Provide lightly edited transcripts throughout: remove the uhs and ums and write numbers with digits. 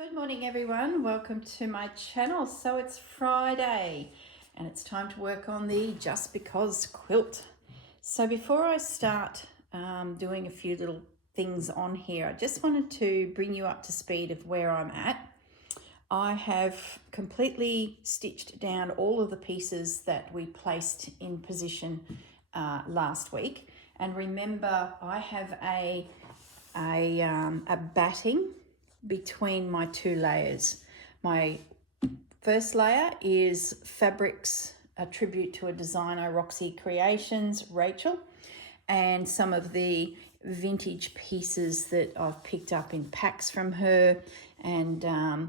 Good morning everyone, welcome to my channel. So it's Friday and it's time to work on the Just Because quilt. So before I start doing a few little things on here, I just wanted to bring you up to speed of where I'm at. I have completely stitched down all of the pieces that we placed in position last week. And remember, I have a batting between my two layers. My first layer is fabrics, a tribute to a designer, Roxy Creations, Rachel, and some of the vintage pieces that I've picked up in packs from her. And oh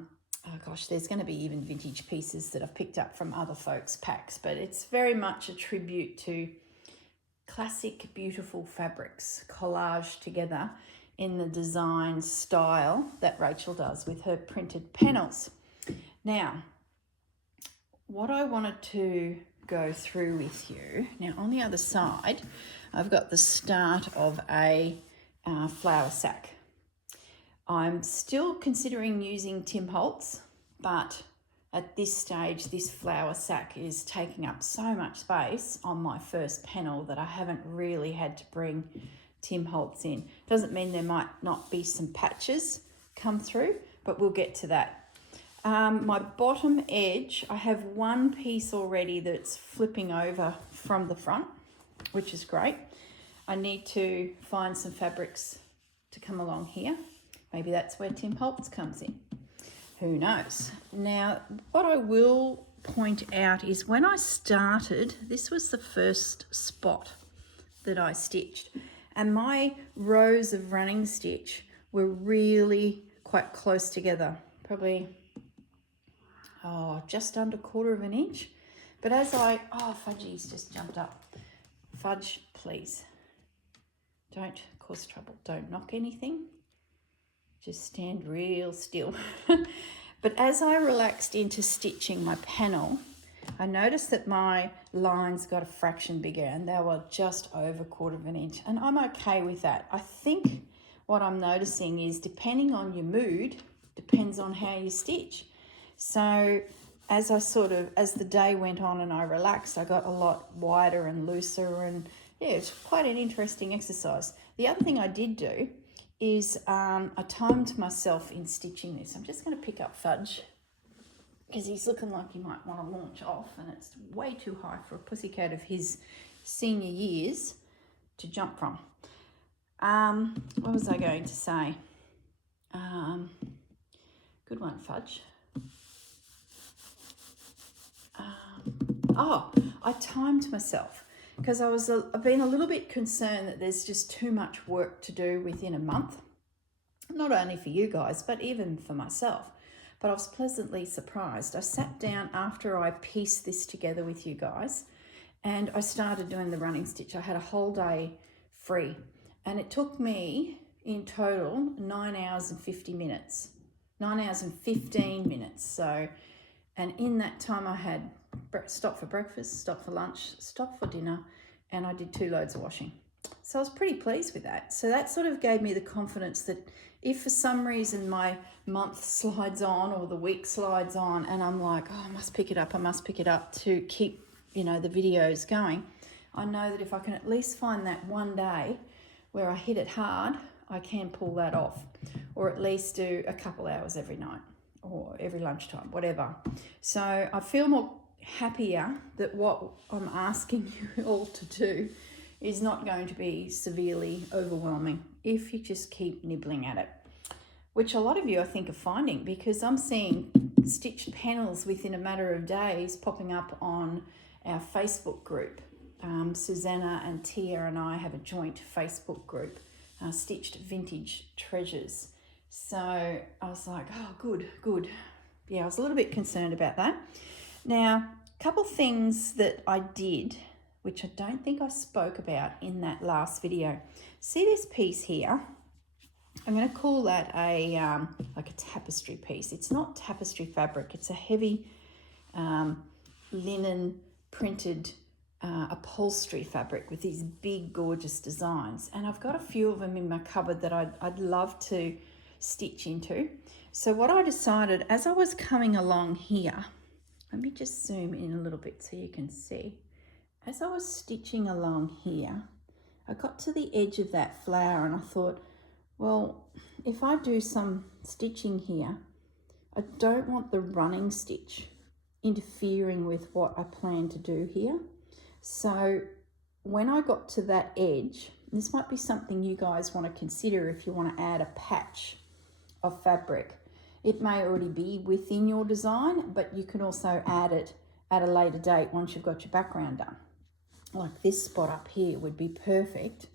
gosh, there's going to be even vintage pieces that I've picked up from other folks' packs, but it's very much a tribute to classic, beautiful fabrics collaged together in the design style that Rachel does with her printed panels. Now, what I wanted to go through with you, now on the other side, I've got the start of a flower sack. I'm still considering using Tim Holtz, but at this stage, this flower sack is taking up so much space on my first panel that I haven't really had to bring Tim Holtz in. Doesn't mean there might not be some patches come through, but we'll get to that. My bottom edge, I have one piece already that's flipping over from the front, which is great. I need to find some fabrics to come along here. Maybe that's where Tim Holtz comes in. Who knows? Now, what I will point out is when I started, this was the first spot that I stitched. And my rows of running stitch were really quite close together, probably just under 1/4 of an inch. But as Fudgy's just jumped up. Fudge, please. Don't cause trouble. Don't knock anything. Just stand real still. But as I relaxed into stitching my panel, I noticed that my lines got a fraction bigger and they were just over 1/4 of an inch, and I'm okay with that. I think what I'm noticing is depending on your mood, depends on how you stitch. So as the day went on and I relaxed, I got a lot wider and looser, and yeah, it's quite an interesting exercise. The other thing I did do is I timed myself in stitching this. I'm just going to pick up Fudge, because he's looking like he might want to launch off, and it's way too high for a pussycat of his senior years to jump from. What was I going to say? Good one, Fudge. I timed myself because I've been a little bit concerned that there's just too much work to do within a month, not only for you guys, but even for myself. But I was pleasantly surprised. I sat down after I pieced this together with you guys and I started doing the running stitch. I had a whole day free and it took me in total 9 hours and 50 minutes, 9 hours and 15 minutes. So, and in that time I had stopped for breakfast, stopped for lunch, stopped for dinner, and I did 2 loads of washing. So I was pretty pleased with that. So that sort of gave me the confidence that if for some reason my month slides on or the week slides on and I'm like, I must pick it up to keep, the videos going, I know that if I can at least find that one day where I hit it hard, I can pull that off, or at least do a couple hours every night or every lunchtime, whatever. So I feel more happier that what I'm asking you all to do is not going to be severely overwhelming if you just keep nibbling at it, which a lot of you I think are finding, because I'm seeing stitched panels within a matter of days popping up on our Facebook group. Susanna and Tia and I have a joint Facebook group, Stitched Vintage Treasures. So I was like, oh, good. Yeah, I was a little bit concerned about that. Now, a couple things that I did, which I don't think I spoke about in that last video. See this piece here? I'm going to call that like a tapestry piece. It's not tapestry fabric. It's a heavy linen printed upholstery fabric with these big, gorgeous designs. And I've got a few of them in my cupboard that I'd love to stitch into. So what I decided as I was coming along here, let me just zoom in a little bit so you can see. As I was stitching along here, I got to the edge of that flower and I thought, well, if I do some stitching here, I don't want the running stitch interfering with what I plan to do here. So when I got to that edge, this might be something you guys want to consider if you want to add a patch of fabric. It may already be within your design, but you can also add it at a later date once you've got your background done. Like this spot up here would be perfect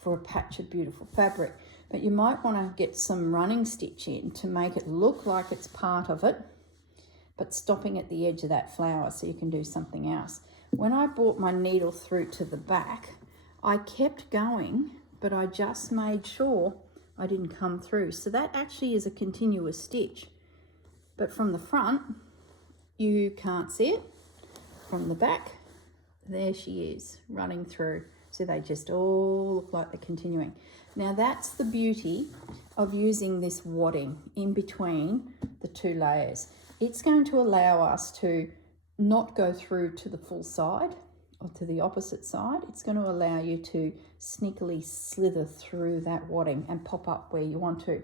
for a patch of beautiful fabric, but you might want to get some running stitch in to make it look like it's part of it, but stopping at the edge of that flower so you can do something else. When I brought my needle through to the back, I kept going, but I just made sure I didn't come through. So that actually is a continuous stitch. But from the front, you can't see it. From the back, there she is running through. So they just all look like they're continuing. Now that's the beauty of using this wadding in between the two layers. It's going to allow us to not go through to the full side or to the opposite side. It's going to allow you to sneakily slither through that wadding and pop up where you want to.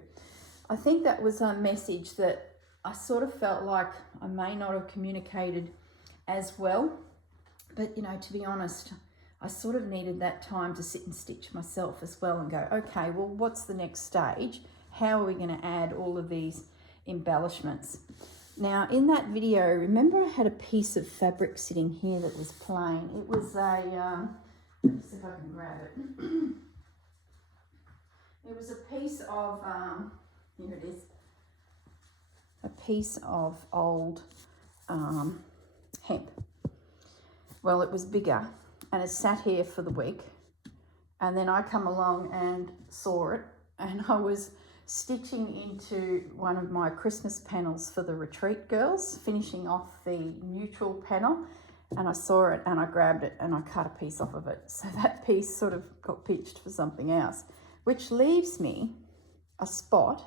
I think that was a message that I sort of felt like I may not have communicated as well, but you know, to be honest, I sort of needed that time to sit and stitch myself as well and go, okay, well, what's the next stage? How are we going to add all of these embellishments? Now, in that video, remember I had a piece of fabric sitting here that was plain. It was a, let's see if I can grab it. It was a piece of, here it is, a piece of old hemp. Well, it was bigger and it sat here for the week. And then I come along and saw it, and I was stitching into one of my Christmas panels for the retreat girls, finishing off the neutral panel, and I saw it and I grabbed it and I cut a piece off of it. So that piece sort of got pitched for something else, which leaves me a spot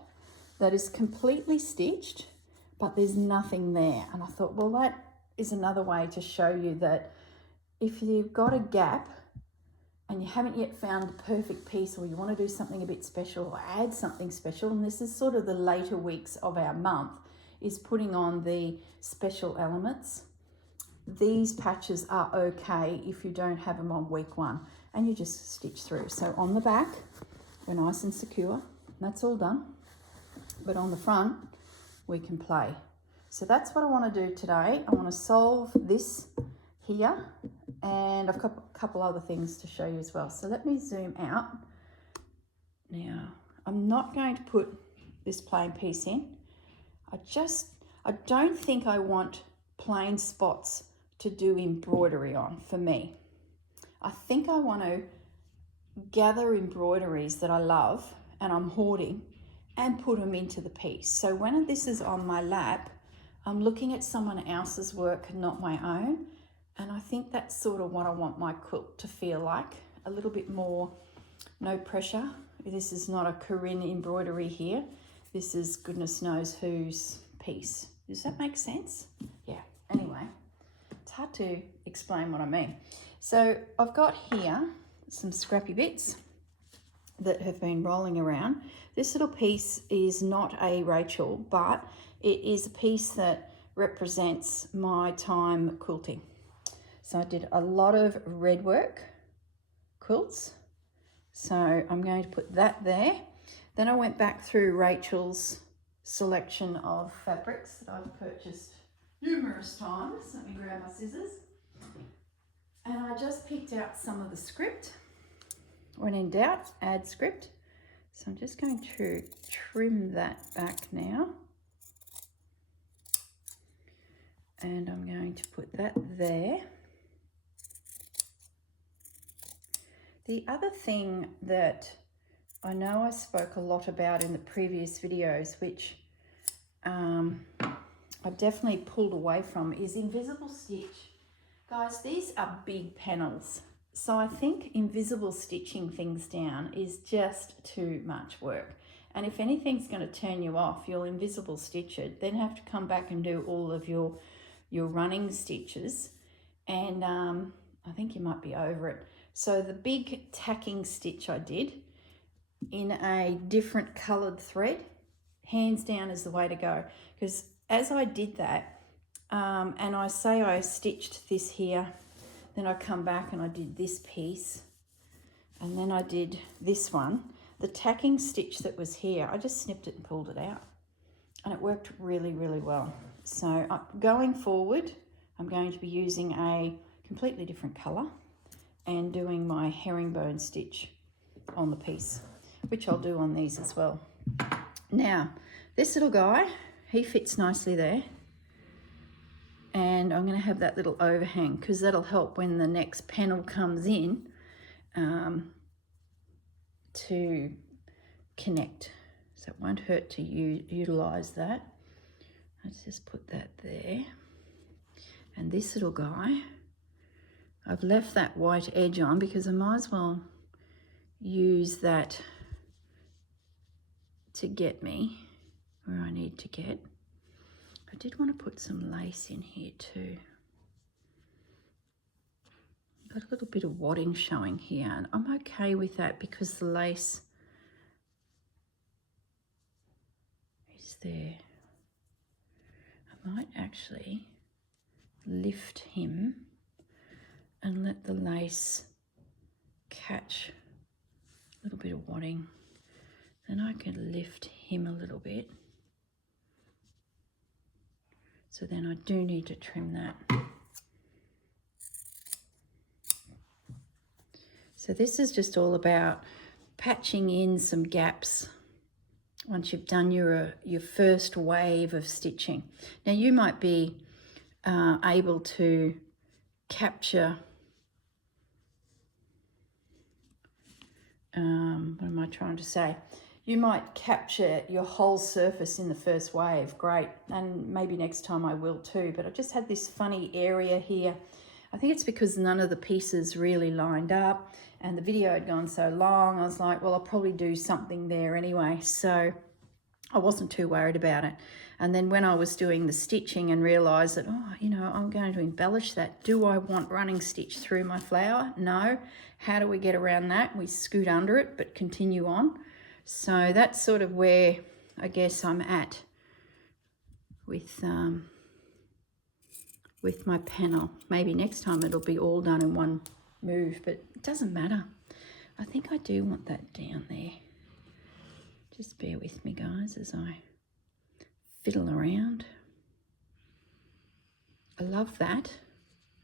that is completely stitched, but there's nothing there. And I thought, well, that is another way to show you that if you've got a gap and you haven't yet found the perfect piece, or you want to do something a bit special or add something special, and this is sort of the later weeks of our month, is putting on the special elements. These patches are okay if you don't have them on week one, and you just stitch through. So on the back, we're nice and secure, that's all done. But on the front, we can play. So that's what I want to do today. I want to solve this here, and I've got a couple other things to show you as well. So let me zoom out. Now, I'm not going to put this plain piece in. I don't think I want plain spots to do embroidery on for me. I think I want to gather embroideries that I love and I'm hoarding and put them into the piece. So when this is on my lap, I'm looking at someone else's work, not my own. And I think that's sort of what I want my quilt to feel like. A little bit more, no pressure. This is not a Corinne embroidery here. This is goodness knows whose piece. Does that make sense? Yeah, anyway, it's hard to explain what I mean. So I've got here some scrappy bits that have been rolling around. This little piece is not a Rachel, but it is a piece that represents my time quilting. So I did a lot of red work quilts. So I'm going to put that there. Then I went back through Rachel's selection of fabrics that I've purchased numerous times. Let me grab my scissors. And I just picked out some of the script. When in doubt, add script. So I'm just going to trim that back now. And I'm going to put that there. The other thing that I know I spoke a lot about in the previous videos, which I've definitely pulled away from, is invisible stitch. Guys, these are big panels. So I think invisible stitching things down is just too much work. And if anything's going to turn you off, you'll invisible stitch it, then have to come back and do all of your running stitches. And I think you might be over it. So the big tacking stitch I did in a different coloured thread, hands down, is the way to go. Because as I did that, and I say I stitched this here, then I come back and I did this piece, and then I did this one. The tacking stitch that was here, I just snipped it and pulled it out, and it worked really, really well. So going forward, I'm going to be using a completely different colour and doing my herringbone stitch on the piece, which I'll do on these as well. Now, this little guy, he fits nicely there. And I'm going to have that little overhang because that'll help when the next panel comes in to connect. So it won't hurt to utilise that. Let's just put that there. And this little guy, I've left that white edge on because I might as well use that to get me where I need to get. I did want to put some lace in here too. Got a little bit of wadding showing here, and I'm okay with that because the lace is there. I might actually lift him and let the lace catch a little bit of wadding. Then I can lift him a little bit. So then I do need to trim that. So this is just all about patching in some gaps once you've done your first wave of stitching. Now you might be able to capture, what am I trying to say? You might capture your whole surface in the first wave, great, and maybe next time I will too, but I just had this funny area here. I think it's because none of the pieces really lined up and the video had gone so long. I was like, well, I'll probably do something there anyway, so I wasn't too worried about it. And then when I was doing the stitching and realised that, oh, you know, I'm going to embellish that. Do I want running stitch through my flower? No. How do we get around that? We scoot under it, but continue on. So that's sort of where I guess I'm at with my panel. Maybe next time it'll be all done in one move, but it doesn't matter. I think I do want that down there. Just bear with me, guys, as I fiddle around. I love that,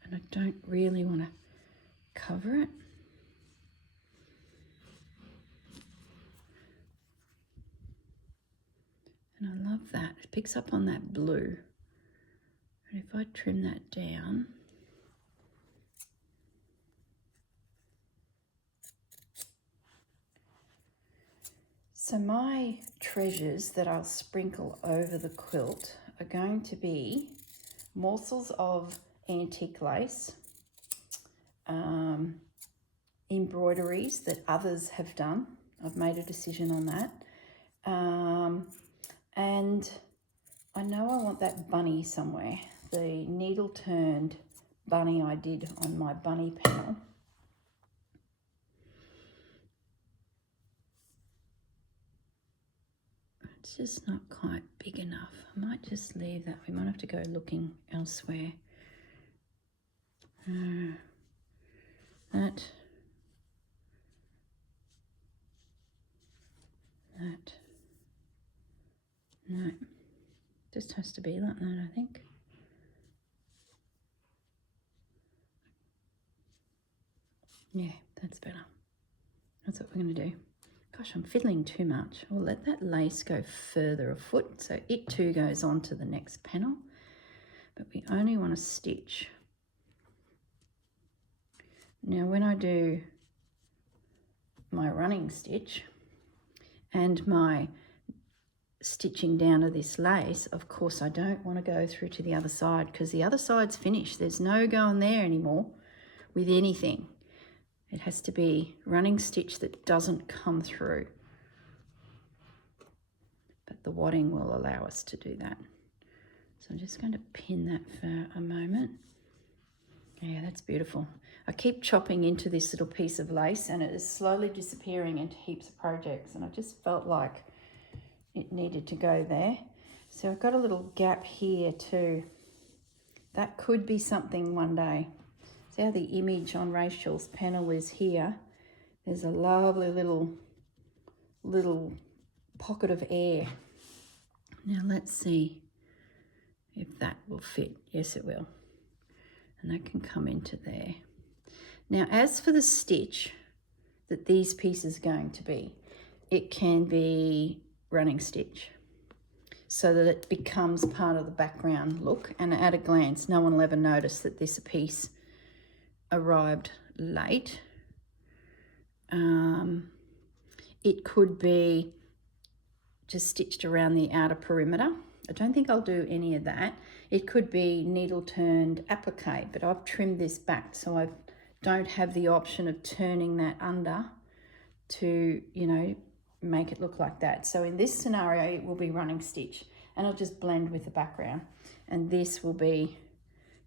and I don't really want to cover it. And I love that. It picks up on that blue. And if I trim that down, so my treasures that I'll sprinkle over the quilt are going to be morsels of antique lace, embroideries that others have done. I've made a decision on that. And I know I want that bunny somewhere, the needle turned bunny I did on my bunny panel. It's just not quite big enough. I might just leave that. We might have to go looking elsewhere. That. No, just has to be like that, I think. Yeah, that's better. That's what we're going to do. Gosh, I'm fiddling too much. We'll let that lace go further a foot, so it too goes on to the next panel. But we only want to stitch. Now, when I do my running stitch and my stitching down to this lace, of course I don't want to go through to the other side because the other side's finished. There's no going there anymore with anything. It has to be running stitch that doesn't come through. the wadding will allow us to do that. So I'm just going to pin that for a moment. Yeah, that's beautiful. I keep chopping into this little piece of lace and it is slowly disappearing into heaps of projects, and I just felt like it needed to go there. So I've got a little gap here too. That could be something one day. See how the image on Rachel's panel is here? There's a lovely little pocket of air. Now let's see if that will fit. Yes, it will. And that can come into there. Now, as for the stitch that these pieces are going to be, it can be running stitch so that it becomes part of the background look, and at a glance no one will ever notice that this piece arrived late. It could be just stitched around the outer perimeter. I don't think I'll do any of that. It could be needle turned applique, but I've trimmed this back so I don't have the option of turning that under to, you know, make it look like that. So in this scenario, it will be running stitch and it'll just blend with the background. And this will be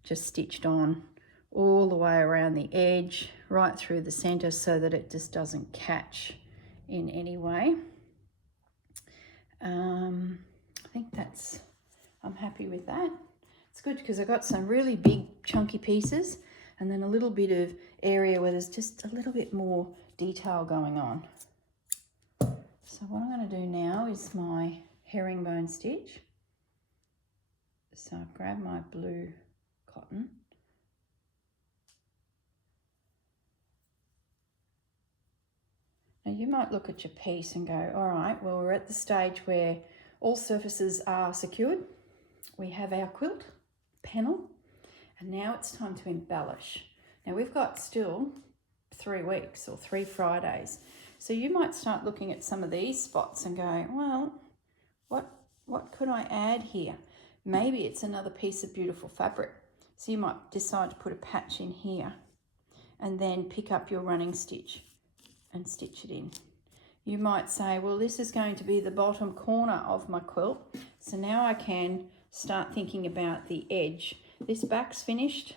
just stitched on all the way around the edge, right through the center, so that it just doesn't catch in any way. I think I'm happy with that. It's good because I got some really big chunky pieces and then a little bit of area where there's just a little bit more detail going on. So what I'm going to do now is my herringbone stitch. So I've grabbed my blue cotton. Now you might look at your piece and go, all right, well, we're at the stage where all surfaces are secured. We have our quilt panel, and now it's time to embellish. Now we've got still 3 weeks or 3 Fridays. So you might start looking at some of these spots and go, well, what could I add here? Maybe it's another piece of beautiful fabric. So you might decide to put a patch in here and then pick up your running stitch and stitch it in. You might say, well, this is going to be the bottom corner of my quilt. So now I can start thinking about the edge. This back's finished.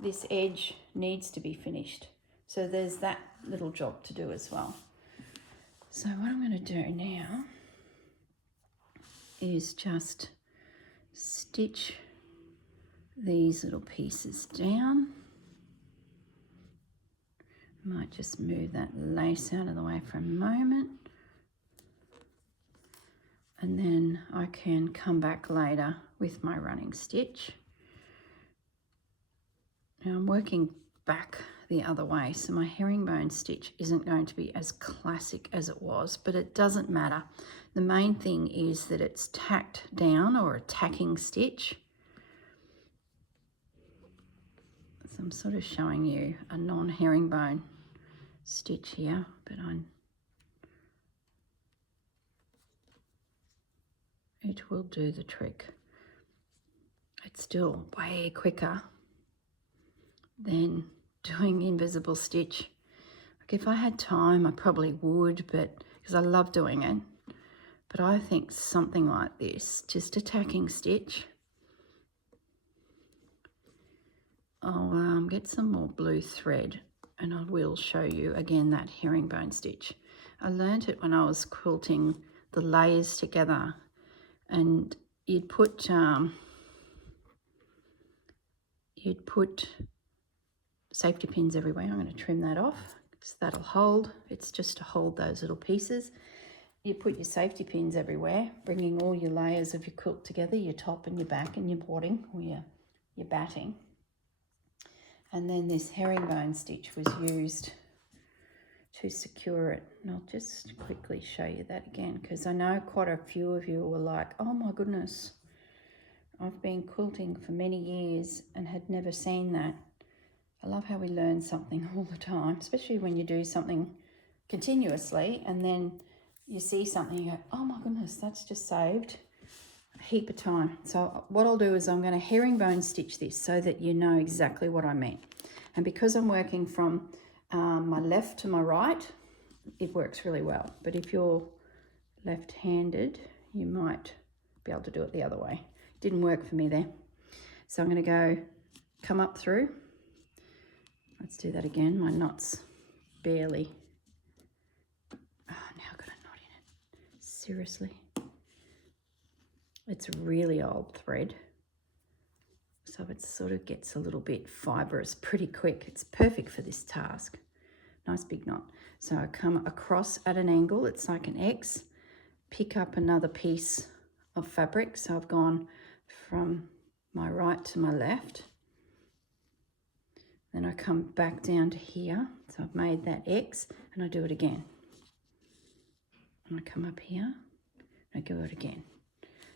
This edge needs to be finished. So there's that little job to do as well. So what I'm going to do now is just stitch these little pieces down. Might just move that lace out of the way for a moment, and then I can come back later with my running stitch. Now I'm working back the other way, so my herringbone stitch isn't going to be as classic as it was, but it doesn't matter. The main thing is that it's tacked down, or a tacking stitch. So I'm sort of showing you a non-herringbone stitch here, but it will do the trick. It's still way quicker than doing invisible stitch. Like if I had time, I probably would, but because I love doing it. But I think something like this, just a tacking stitch. I'll get some more blue thread and I will show you again that herringbone stitch. I learned it when I was quilting the layers together, and you'd put safety pins everywhere. I'm going to trim that off because that'll hold. It's just to hold those little pieces. You put your safety pins everywhere, bringing all your layers of your quilt together, your top and your back and your wadding, or your batting. And then this herringbone stitch was used to secure it. And I'll just quickly show you that again, because I know quite a few of you were like, oh my goodness, I've been quilting for many years and had never seen that. I love how we learn something all the time, especially when you do something continuously and then you see something, you go, oh my goodness, that's just saved a heap of time. So what I'll do is I'm going to herringbone stitch this so that you know exactly what I meant. And because I'm working from my left to my right, it works really well. But if you're left-handed, you might be able to do it the other way. Didn't work for me there. So I'm going to come up through. Let's do that again. My knot's barely. Oh, now I've got a knot in it. Seriously. It's really old thread. So it sort of gets a little bit fibrous pretty quick. It's perfect for this task. Nice big knot. So I come across at an angle. It's like an X. Pick up another piece of fabric. So I've gone from my right to my left. Then I come back down to here. So I've made that X and I do it again. And I come up here and I do it again.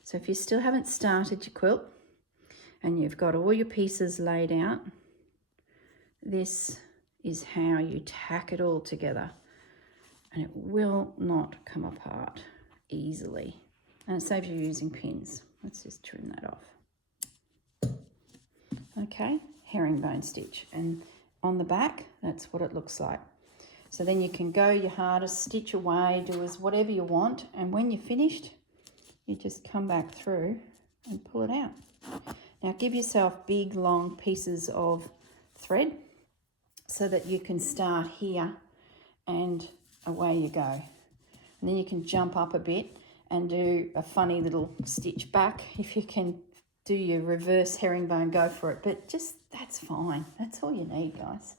So if you still haven't started your quilt and you've got all your pieces laid out, this is how you tack it all together and it will not come apart easily. And it saves you using pins. Let's just trim that off. Okay, herringbone stitch. And on the back, that's what it looks like. So then you can go your hardest, stitch away, do as whatever you want. And when you're finished, you just come back through and pull it out. Now give yourself big, long pieces of thread so that you can start here and away you go. And then you can jump up a bit and do a funny little stitch back. If you can do your reverse herringbone, go for it. But just, that's fine. That's all you need, guys.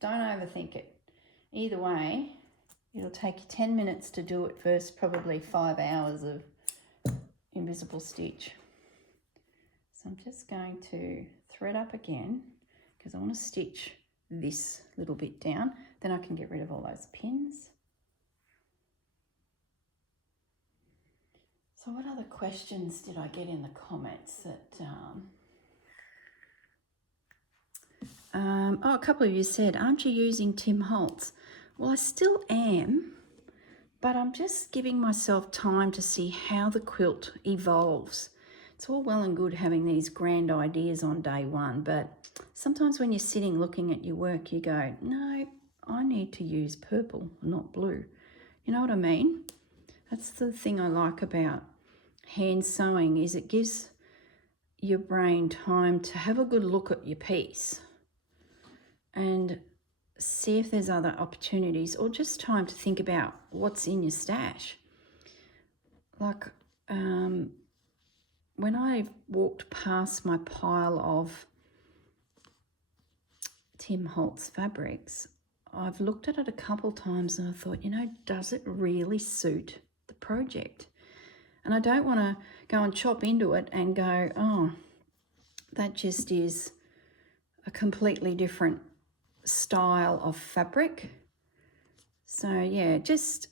Don't overthink it. Either way, it'll take you 10 minutes to do it versus probably 5 hours of invisible stitch. So I'm just going to thread up again because I want to stitch this little bit down. Then I can get rid of all those pins. So what other questions did I get in the comments that, a couple of you said, aren't you using Tim Holtz? Well, I still am, but I'm just giving myself time to see how the quilt evolves. It's all well and good having these grand ideas on day one, but sometimes when you're sitting looking at your work, you go, no, I need to use purple, not blue. You know what I mean? That's the thing I like about hand sewing, is it gives your brain time to have a good look at your piece and see if there's other opportunities, or just time to think about what's in your stash. Like when I walked past my pile of Tim Holtz fabrics, I've looked at it a couple times and I thought, you know, does it really suit the project? And I don't want to go and chop into it and go, oh, that just is a completely different style of fabric. So yeah, just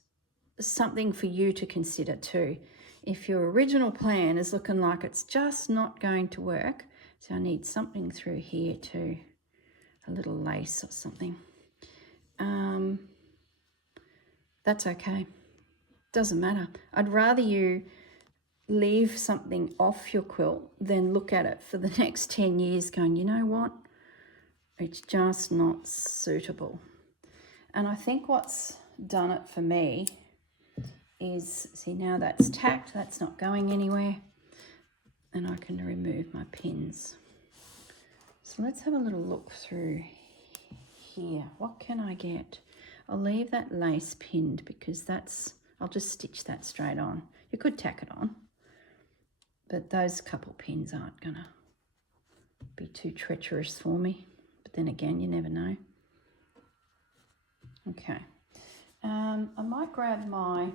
something for you to consider too. If your original plan is looking like it's just not going to work, so I need something through here too, a little lace or something. That's okay. Doesn't matter. I'd rather you leave something off your quilt than look at it for the next 10 years going, you know what? It's just not suitable. And I think what's done it for me is, see, now that's tacked, that's not going anywhere. And I can remove my pins. So let's have a little look through here. What can I get? I'll leave that lace pinned because I'll just stitch that straight on. You could tack it on, but those couple pins aren't gonna be too treacherous for me. But then again, you never know. Okay, I might grab I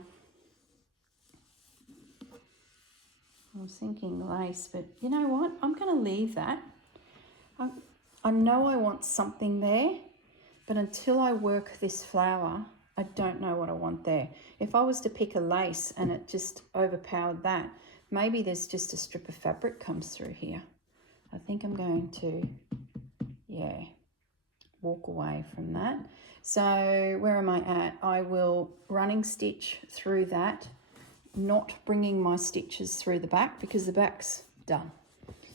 was thinking lace, but you know what? I'm gonna leave that. I know I want something there, but until I work this flower, I don't know what I want there. If I was to pick a lace and it just overpowered that, maybe there's just a strip of fabric comes through here. I think I'm going to, yeah, walk away from that. So where am I at? I will running stitch through that, not bringing my stitches through the back because the back's done.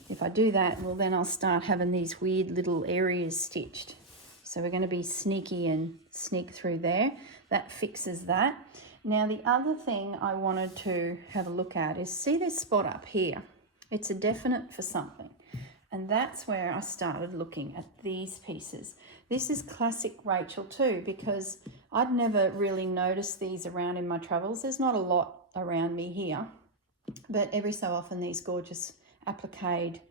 If I do that, well, then I'll start having these weird little areas stitched. So we're going to be sneaky and sneak through there. That fixes that. Now the other thing I wanted to have a look at is, see this spot up here? It's a definite for something. And that's where I started looking at these pieces. This is classic Rachel too, because I'd never really noticed these around in my travels. There's not a lot around me here, but every so often these gorgeous appliqued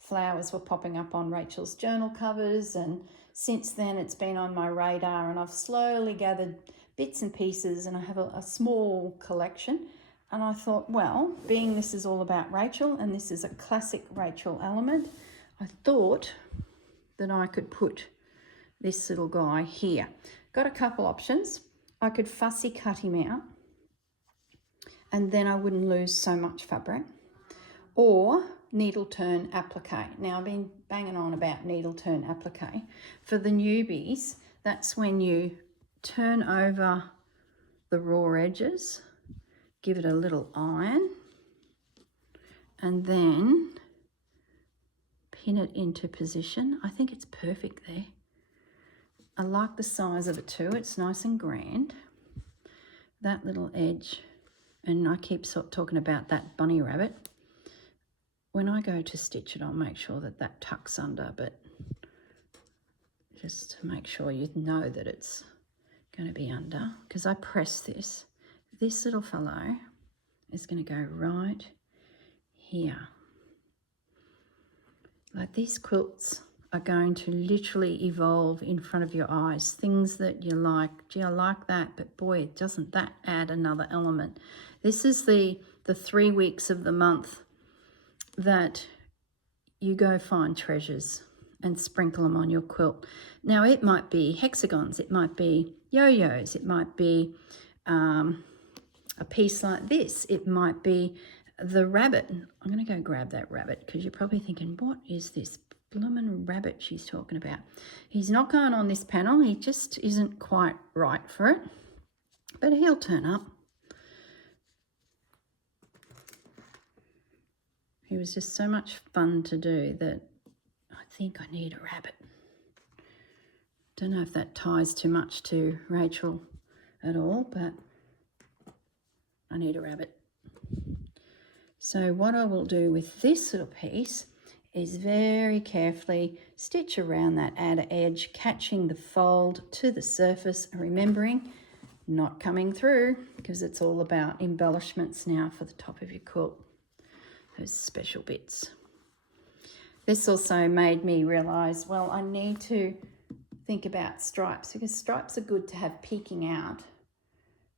flowers were popping up on Rachel's journal covers, and since then it's been on my radar, and I've slowly gathered bits and pieces, and I have a small collection. And I thought, well, being this is all about Rachel and this is a classic Rachel element, I thought that I could put this little guy here. Got a couple options. I could fussy cut him out and then I wouldn't lose so much fabric, or needle turn applique. Now I've been banging on about needle turn applique. For the newbies, that's when you turn over the raw edges, give it a little iron, and then pin it into position. I think it's perfect there. I like the size of it too. It's nice and grand. That little edge, and I keep talking about that bunny rabbit. When I go to stitch it, I'll make sure that that tucks under, but just to make sure you know that it's going to be under, because I press this. This little fellow is going to go right here. Like, these quilts are going to literally evolve in front of your eyes. Things that you like, gee, I like that, but boy, doesn't that add another element. This is the 3 weeks of the month that you go find treasures and sprinkle them on your quilt. Now, it might be hexagons, it might be yo-yos, it might be a piece like this, it might be the rabbit. I'm going to go grab that rabbit, because you're probably thinking, what is this bloomin' rabbit she's talking about? He's not going on this panel. He just isn't quite right for it, but he'll turn up. He was just so much fun to do that I think I need a rabbit. Don't know if that ties too much to Rachel at all, but I need a rabbit. So what I will do with this little piece is very carefully stitch around that outer edge, catching the fold to the surface, and remembering not coming through, because it's all about embellishments now for the top of your quilt, those special bits. This also made me realise, well, I need to think about stripes, because stripes are good to have peeking out,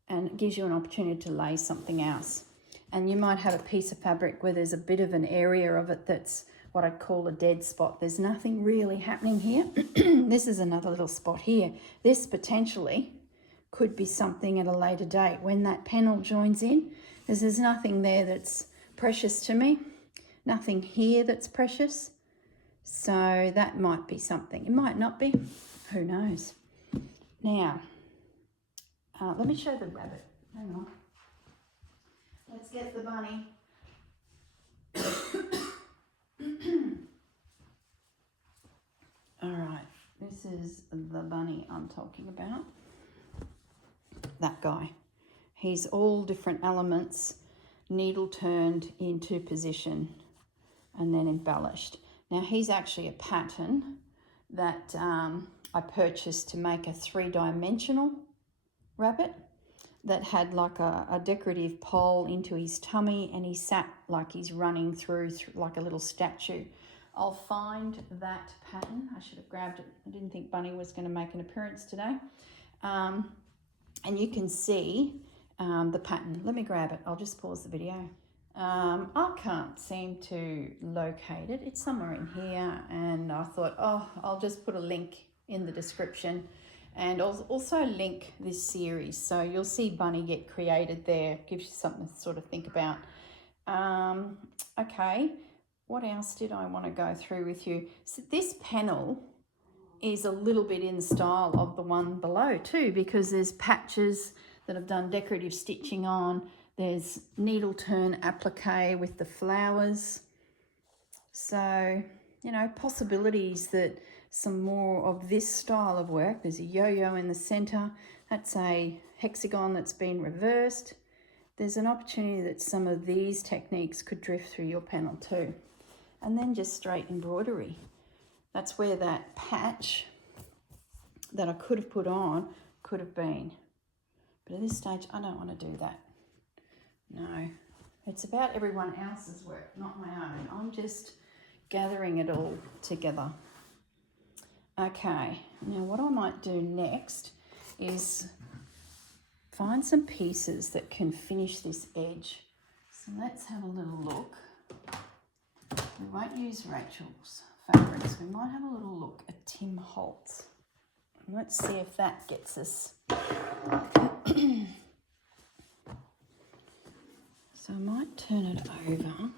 and it gives you an opportunity to lay something else. And you might have a piece of fabric where there's a bit of an area of it that's what I'd call a dead spot. There's nothing really happening here. This is another little spot here. This potentially could be something at a later date when that panel joins in, because there's nothing there that's precious to me, nothing here that's precious. So that might be something. It might not be, who knows. Now, let me show the rabbit. Hang on. Let's get the bunny. All right, this is the bunny I'm talking about. That guy. He's all different elements, needle turned into position and then embellished. Now, he's actually a pattern that I purchased to make a 3-dimensional rabbit that had like a decorative pole into his tummy, and he sat like he's running through like a little statue. I'll find that pattern. I should have grabbed it. I didn't think Bunny was going to make an appearance today. And you can see the pattern. Let me grab it. I'll just pause the video. I can't seem to locate it. It's somewhere in here, and I thought, oh, I'll just put a link in the description, and also link this series, so you'll see Bunny get created there. Gives you something to sort of think about. Okay, what else did I want to go through with you? So this panel is a little bit in the style of the one below too, because there's patches that I've done decorative stitching on. There's needle turn applique with the flowers. So, you know, possibilities that some more of this style of work. There's a yo-yo in the center. That's a hexagon that's been reversed. There's an opportunity that some of these techniques could drift through your panel too. And then just straight embroidery. That's where that patch that I could have put on could have been. But at this stage, I don't want to do that. No, it's about everyone else's work, not my own. I'm just gathering it all together. Okay, now what I might do next is find some pieces that can finish this edge. So let's have a little look. We won't use Rachel's fabrics. We might have a little look at Tim Holtz. Let's see if that gets us. So I might turn it over.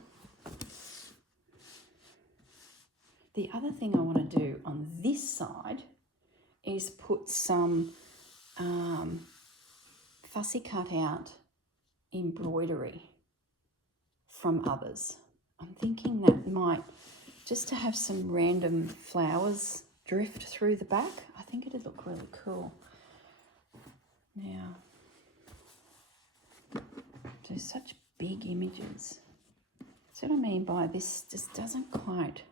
The other thing I want to do on this side is put some fussy cut out embroidery from others. I'm thinking that might, just to have some random flowers drift through the back, I think it'd look really cool. Now, do such big images. See what I mean by this just doesn't quite,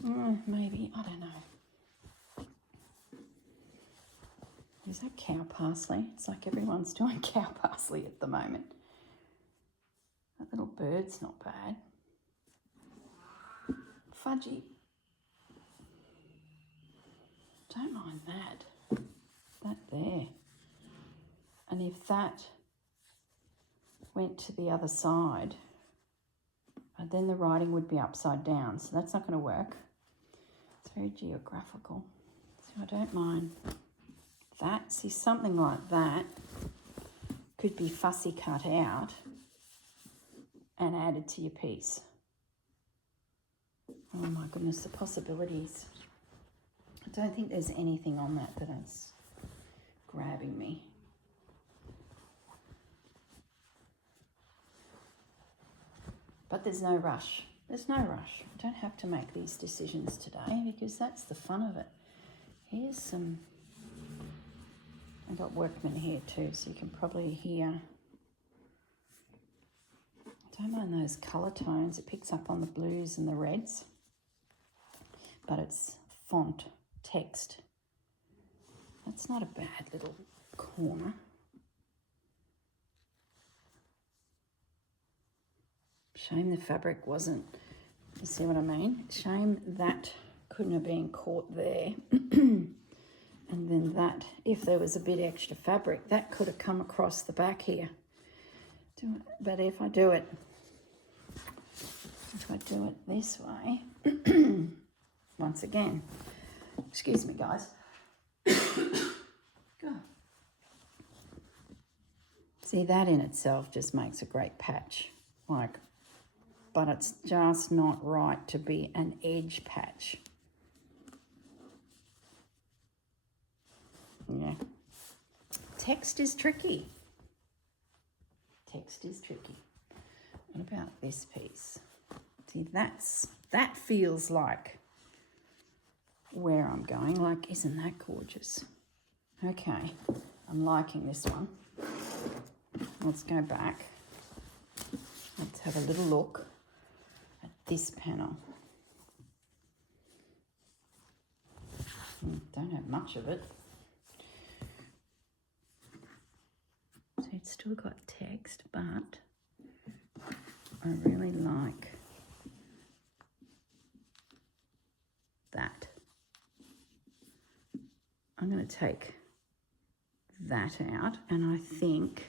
maybe, I don't know. Is that cow parsley? It's like everyone's doing cow parsley at the moment. That little bird's not bad. Fudgy. Don't mind that. That there. And if that went to the other side, then the writing would be upside down. So that's not going to work. It's very geographical. So I don't mind that. See, something like that could be fussy cut out and added to your piece. Oh my goodness, the possibilities. I don't think there's anything on that is grabbing me. But there's no rush. There's no rush. I don't have to make these decisions today because that's the fun of it. Here's some, I've got workmen here too, so you can probably hear. I don't mind those colour tones. It picks up on the blues and the reds. But it's font, text. That's not a bad little corner. Shame the fabric wasn't, you see what I mean? Shame that couldn't have been caught there. And then that, if there was a bit extra fabric, that could have come across the back here. But if I do it this way, once again, excuse me guys. See, that in itself just makes a great patch, but it's just not right to be an edge patch. Yeah. Text is tricky. Text is tricky. What about this piece? See, that feels like where I'm going. Like, isn't that gorgeous? Okay, I'm liking this one. Let's go back. Let's have a little look at this panel. Don't have much of it. So it's still got text, but I really like that. I'm going to take that out, and I think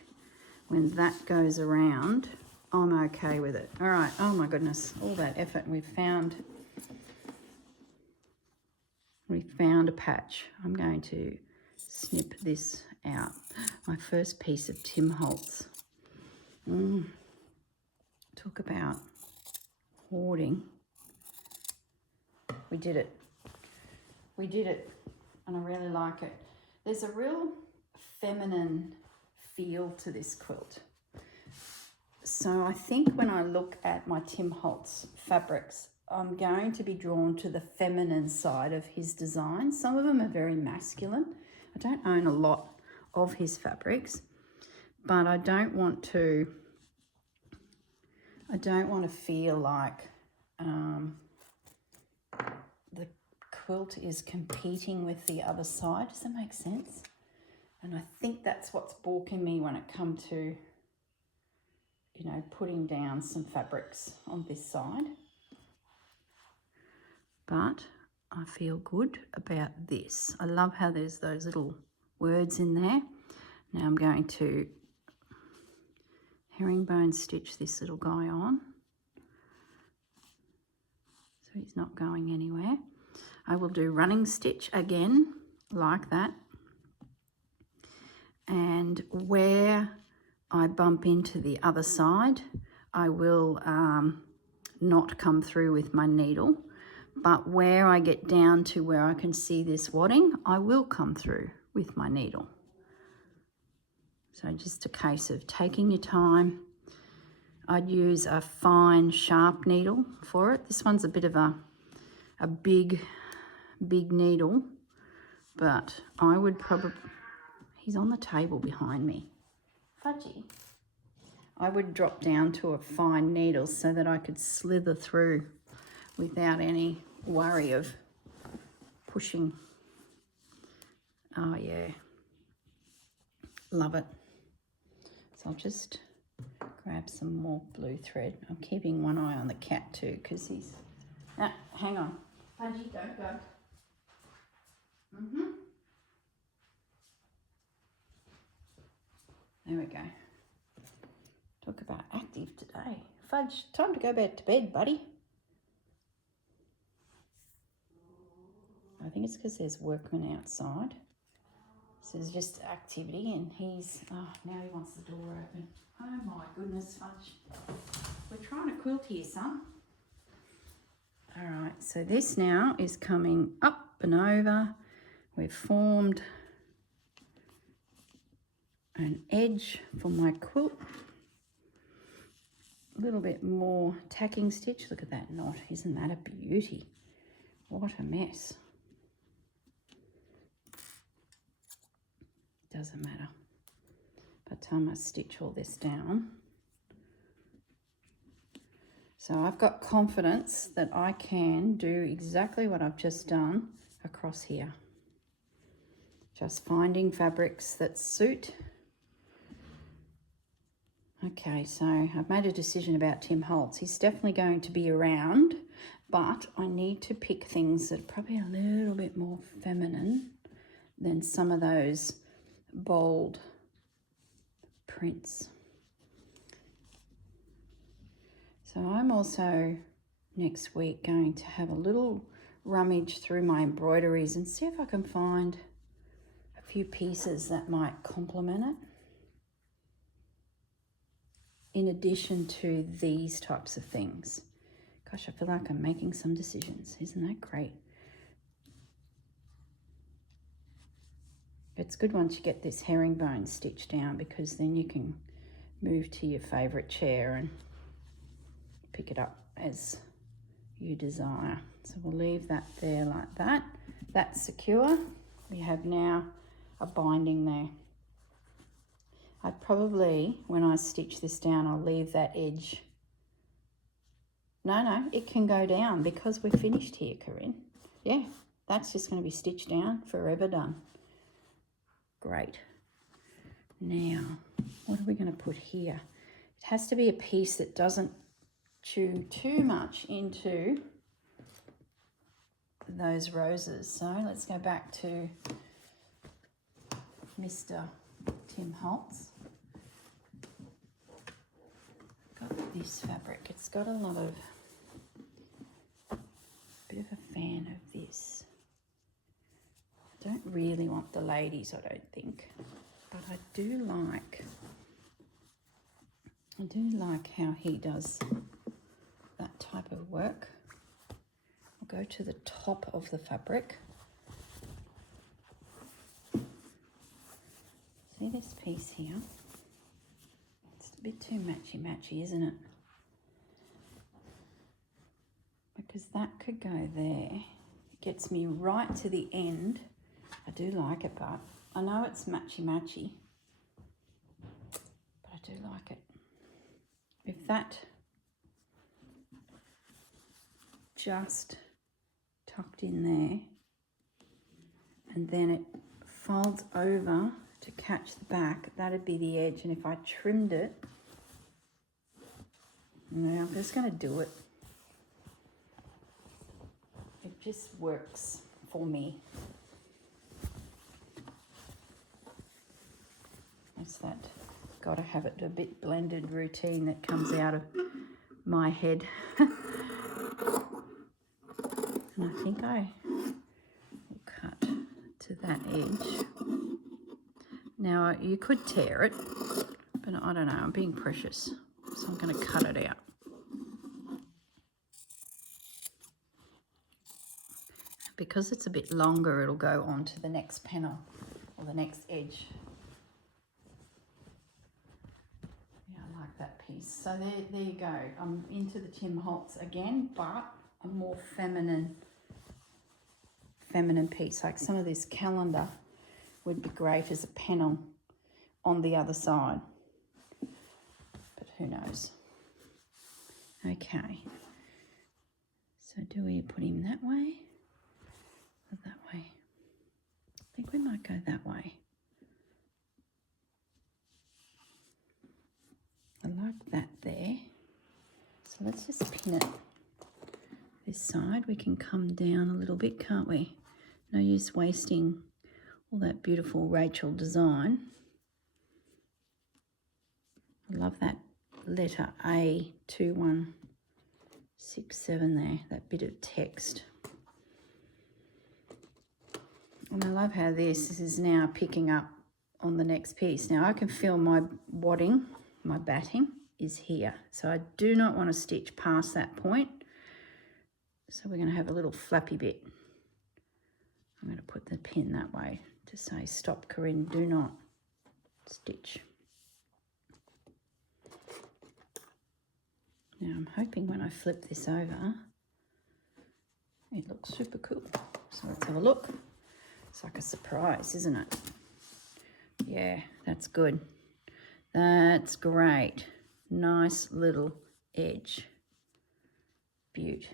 when that goes around, I'm okay with it. All right, oh my goodness, all that effort. We found a patch. I'm going to snip this out. My first piece of Tim Holtz. Talk about hoarding. We did it. We did it, and I really like it. There's a real feminine feel to this quilt. So I think when I look at my Tim Holtz fabrics, I'm going to be drawn to the feminine side of his design. Some of them are very masculine. I don't own a lot of his fabrics, but I don't want to feel like the quilt is competing with the other side. Does that make sense? And I think that's what's balking me when it comes to, you know, putting down some fabrics on this side. But I feel good about this. I love how there's those little words in there. Now I'm going to herringbone stitch this little guy on, so he's not going anywhere. I will do running stitch again like that, and where I bump into the other side I will not come through with my needle, but where I get down to where I can see this wadding, I will come through with my needle. So just a case of taking your time. I'd use a fine sharp needle for it. This one's a bit of a big needle, but I would probably, he's on the table behind me, Fudgy. I would drop down to a fine needle so that I could slither through without any worry of pushing. Oh yeah, love it. So I'll just grab some more blue thread. I'm keeping one eye on the cat too because he's, hang on, Fudgy, don't go. There we go. Talk about active today. Fudge, time to go back to bed, buddy. I think it's because there's workmen outside. So there's just activity, and he's, oh, now he wants the door open. Oh my goodness, Fudge. We're trying to quilt here, son. All right, so this now is coming up and over. We've formed an edge for my quilt. A little bit more tacking stitch. Look at that knot. Isn't that a beauty? What a mess. Doesn't matter. By the time I stitch all this down. So I've got confidence that I can do exactly what I've just done across here. Just finding fabrics that suit. Okay, so I've made a decision about Tim Holtz. He's definitely going to be around, but I need to pick things that are probably a little bit more feminine than some of those bold prints. So I'm also next week going to have a little rummage through my embroideries and see if I can find a few pieces that might complement it, in addition to these types of things. Gosh, I feel like I'm making some decisions. Isn't that great? It's good once you get this herringbone stitched down, because then you can move to your favourite chair and pick it up as you desire. So we'll leave that there like that. That's secure. We have now a binding there. I'd probably, when I stitch this down, I'll leave that edge. No, it can go down because we're finished here, Corinne. Yeah, that's just going to be stitched down, forever done. Great. Now, what are we going to put here? It has to be a piece that doesn't chew too much into those roses. So let's go back to Mr. Tim Holtz. Got this fabric. It's got a lot of, bit of a fan of this. I don't really want the ladies, I don't think, but I do like how he does that type of work. I'll go to the top of the fabric. See this piece here? It's a bit too matchy-matchy, isn't it? Because that could go there. It gets me right to the end. I do like it, but I know it's matchy-matchy, but I do like it. If that just tucked in there, and then it folds over to catch the back, that'd be the edge. And if I trimmed it, now I'm just going to do it. It just works for me. It's that got to have it a bit blended routine that comes out of my head. And I think I will cut to that edge. Now you could tear it, but I don't know, I'm being precious. So I'm going to cut it out. Because it's a bit longer, it'll go on to the next panel or the next edge. Yeah, I like that piece. So there you go. I'm into the Tim Holtz again, but a more feminine piece. Like some of this calendar would be great as a panel on the other side. But who knows? Okay. So do we put him that way? That way. I think we might go that way. I like that there. So let's just pin it this side. We can come down a little bit, can't we? No use wasting all that beautiful Rachel design. I love that letter A 2167 there, that bit of text. And I love how this is now picking up on the next piece. Now I can feel my wadding, my batting is here. So I do not want to stitch past that point. So we're going to have a little flappy bit. I'm going to put the pin that way to say, stop, Corinne, do not stitch. Now I'm hoping when I flip this over, it looks super cool. So let's have a look. It's like a surprise, isn't it? Yeah, that's good. That's great. Nice little edge. Beaut.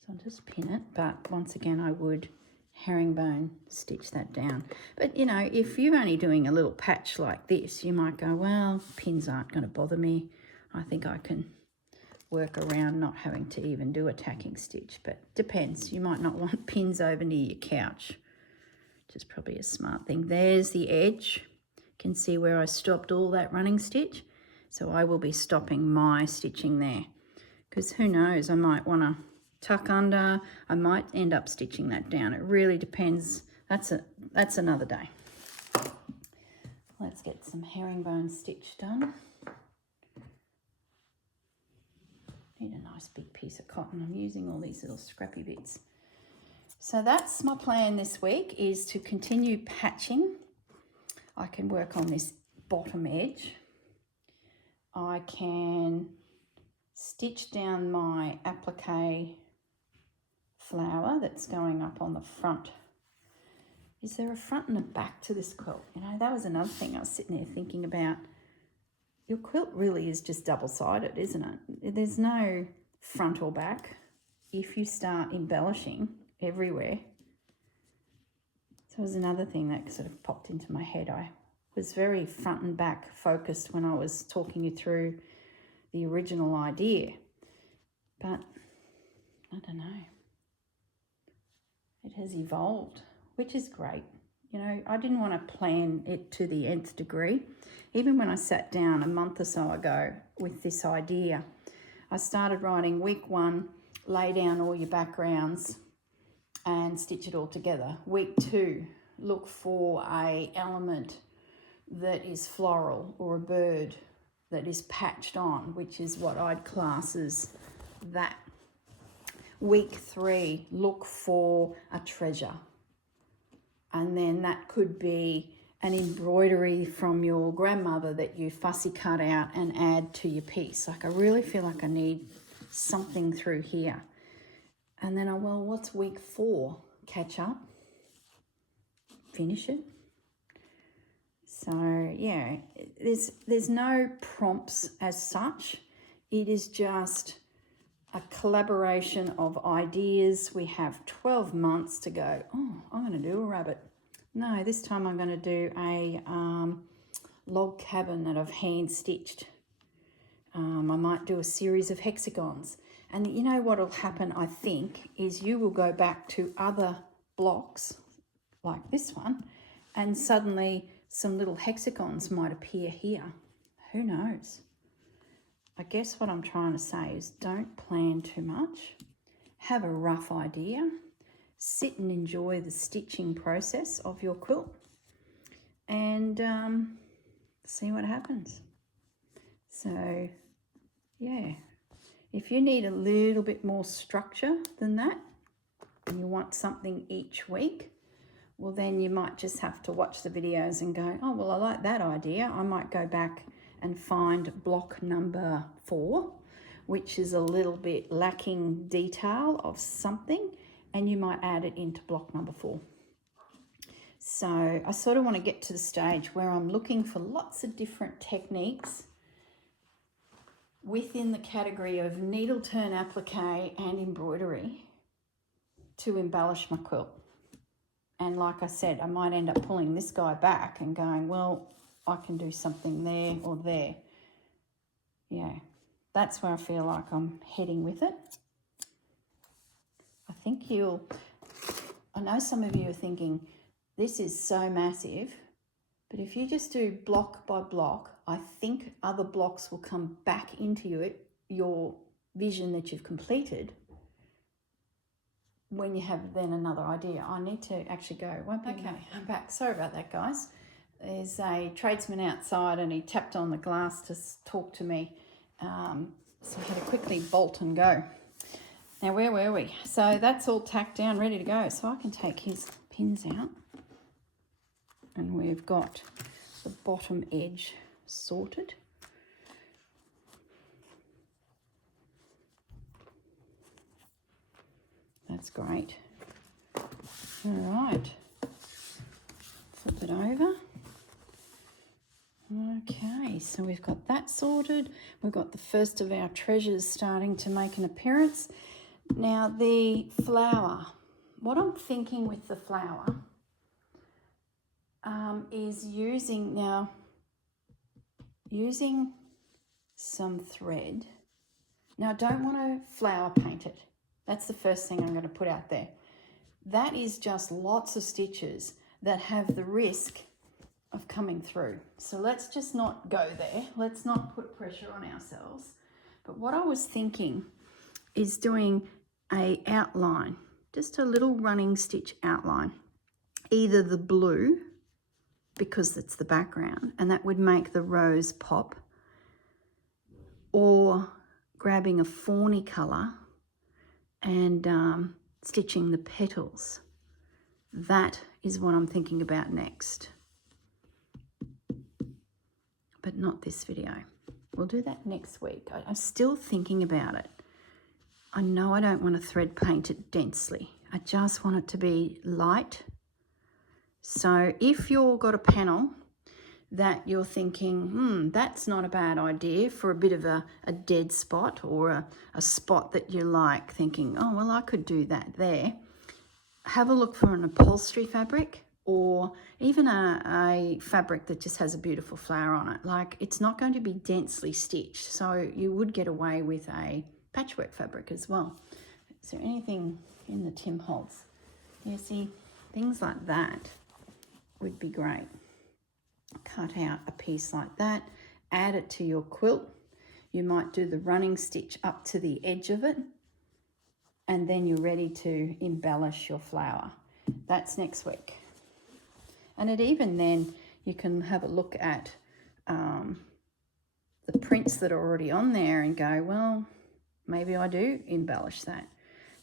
So I'll just pin it, but once again I would herringbone stitch that down. But you know, if you're only doing a little patch like this, you might go, well, pins aren't going to bother me. I think I can work around not having to even do a tacking stitch, but depends. You might not want pins over near your couch, which is probably a smart thing. There's the edge. You can see where I stopped all that running stitch. So I will be stopping my stitching there, because who knows, I might want to tuck under. I might end up stitching that down. It really depends. That's another day. Let's get some herringbone stitch done. Need a nice big piece of cotton. I'm using all these little scrappy bits. So that's my plan this week, is to continue patching. I can work on this bottom edge. I can stitch down my applique flower that's going up on the front. Is there a front and a back to this quilt? You know, that was another thing I was sitting there thinking about. Your quilt really is just double-sided, isn't it? There's no front or back if you start embellishing everywhere. So it was another thing that sort of popped into my head. I was very front and back focused when I was talking you through the original idea. But I don't know. It has evolved, which is great. You know, I didn't want to plan it to the nth degree. Even when I sat down a month or so ago with this idea, I started writing week 1, lay down all your backgrounds and stitch it all together. Week 2, look for a element that is floral or a bird that is patched on, which is what I'd class as that. Week 3, look for a treasure. And then that could be an embroidery from your grandmother that you fussy cut out and add to your piece. Like I really feel like I need something through here. And then, well, what's week 4? Catch up. finish it. So yeah, there's no prompts as such. It is just a collaboration of ideas. We have 12 months to go. Oh, I'm going to do a rabbit. No, this time I'm going to do a log cabin that I've hand stitched. I might do a series of hexagons. And you know what will happen, I think, is you will go back to other blocks like this one, and suddenly some little hexagons might appear here. Who knows? I guess what I'm trying to say is don't plan too much. Have a rough idea. Sit and enjoy the stitching process of your quilt and see what happens. So, yeah. If you need a little bit more structure than that and you want something each week, well, then you might just have to watch the videos and go, oh, well, I like that idea. I might go back and find block number 4, which is a little bit lacking detail of something, and you might add it into block number 4. So I sort of want to get to the stage where I'm looking for lots of different techniques within the category of needle turn applique and embroidery to embellish my quilt. And like I said, I might end up pulling this guy back and going, well, I can do something there or there. Yeah, that's where I feel like I'm heading with it. I think I know some of you are thinking, this is so massive, but if you just do block by block, I think other blocks will come back into your vision that you've completed when you have then another idea. I need to actually go. Okay, I'm back. Sorry about that, guys. There's a tradesman outside and he tapped on the glass to talk to me. So I had to quickly bolt and go. Now, where were we? So that's all tacked down, ready to go. So I can take his pins out. And we've got the bottom edge sorted. That's great. All right. Flip it over. Okay, so we've got that sorted. We've got the first of our treasures starting to make an appearance. Now the flower. What I'm thinking with the flower is using some thread. Now I don't want to flower paint it. That's the first thing I'm going to put out there. That is just lots of stitches that have the risk of coming through. So let's just not go there. Let's not put pressure on ourselves. But what I was thinking is doing a outline, just a little running stitch outline. Either the blue, because it's the background, and that would make the rose pop, or grabbing a fawny colour and stitching the petals. That is what I'm thinking about next. But not this video. We'll do that next week. I'm still thinking about it. I know I don't want to thread paint it densely. I just want it to be light. So if you've got a panel that you're thinking, that's not a bad idea for a bit of a dead spot, or a spot that you like, thinking, oh, well, I could do that there. Have a look for an upholstery fabric, or even a fabric that just has a beautiful flower on it. Like, it's not going to be densely stitched, so you would get away with a patchwork fabric as well. Is there anything in the Tim Holtz? You see, things like that would be great. Cut out a piece like that, add it to your quilt. You might do the running stitch up to the edge of it, and then you're ready to embellish your flower. That's next week. And even then, you can have a look at the prints that are already on there and go, well, maybe I do embellish that.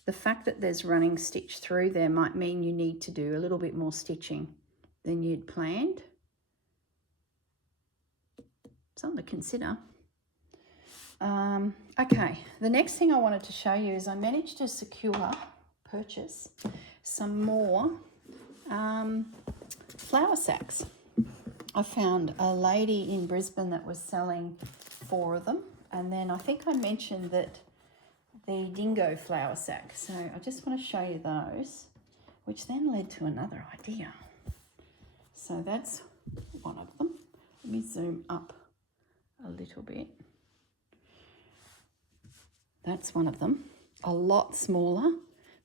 The fact that there's running stitch through there might mean you need to do a little bit more stitching than you'd planned. Something to consider. Okay, the next thing I wanted to show you is I managed to purchase some more flour sacks. I found a lady in Brisbane that was selling 4 of them, and then I think I mentioned that the dingo flour sack. So I just want to show you those, which then led to another idea. So that's one of them. Let me zoom up a little bit. That's one of them. A lot smaller,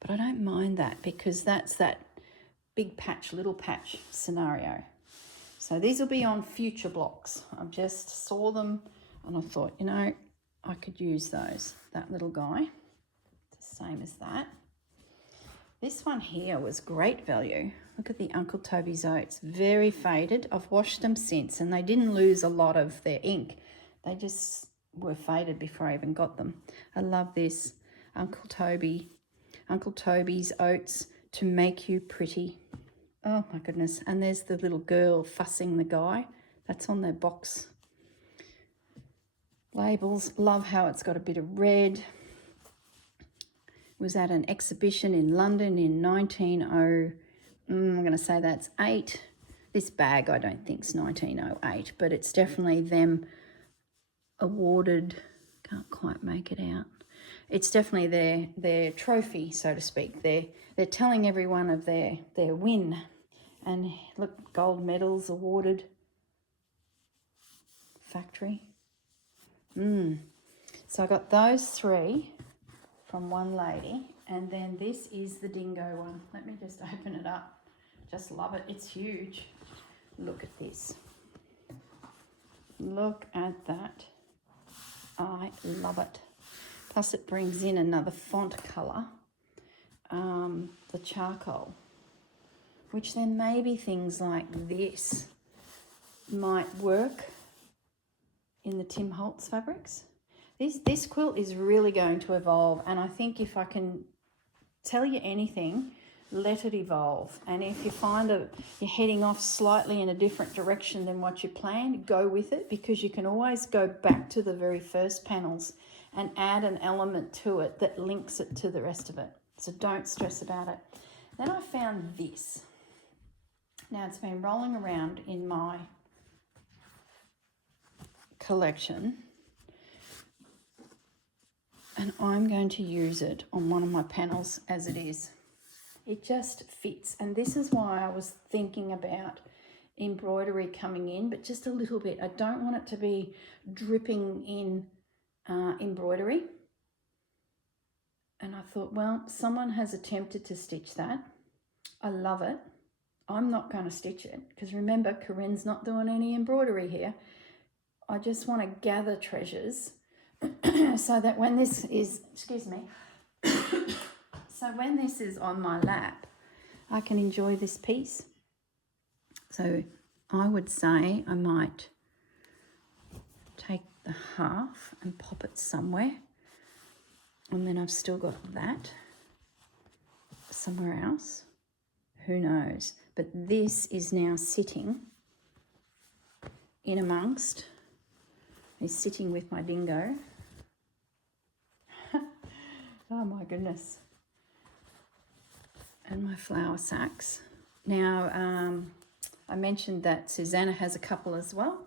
but I don't mind that because that's that big patch, little patch scenario. So these will be on future blocks. I just saw them and I thought, you know, I could use those. That little guy, it's the same as that. This one here was great value. Look at the Uncle Toby's Oats, very faded. I've washed them since and they didn't lose a lot of their ink. They just were faded before I even got them. I love this Uncle Toby's Oats to make you pretty. Oh my goodness. And there's the little girl fussing the guy. That's on their box labels. Love how it's got a bit of red. Was at an exhibition in London in 1908. I'm going to say that's 8. This bag I don't think is 1908, but it's definitely them awarded. Can't quite make it out. It's definitely their trophy, so to speak. They're telling everyone of their win. And look, gold medals awarded. Factory. So I got those 3 from one lady, and then this is the dingo one. Let me just open it up. Just love it. It's huge. Look at this. Look at that. I love it. Plus it brings in another font colour, the charcoal, which then maybe things like this might work in the Tim Holtz fabrics. This quilt is really going to evolve, and I think if I can tell you anything, let it evolve. And if you find you're heading off slightly in a different direction than what you planned, go with it, because you can always go back to the very first panels and add an element to it that links it to the rest of it. So don't stress about it. Then I found this. Now it's been rolling around in my collection, and I'm going to use it on one of my panels as it is. It just fits, and this is why I was thinking about embroidery coming in, but just a little bit. I don't want it to be dripping in embroidery. And I thought, well, someone has attempted to stitch that. I love it. I'm not going to stitch it because remember, Corinne's not doing any embroidery here. I just want to gather treasures so that when this is, so when this is on my lap, I can enjoy this piece. So I would say I might take the half and pop it somewhere. And then I've still got that somewhere else. Who knows? But this is now sitting in amongst, is sitting with my dingo. Oh my goodness. And my flour sacks. Now, I mentioned that Susanna has a couple as well.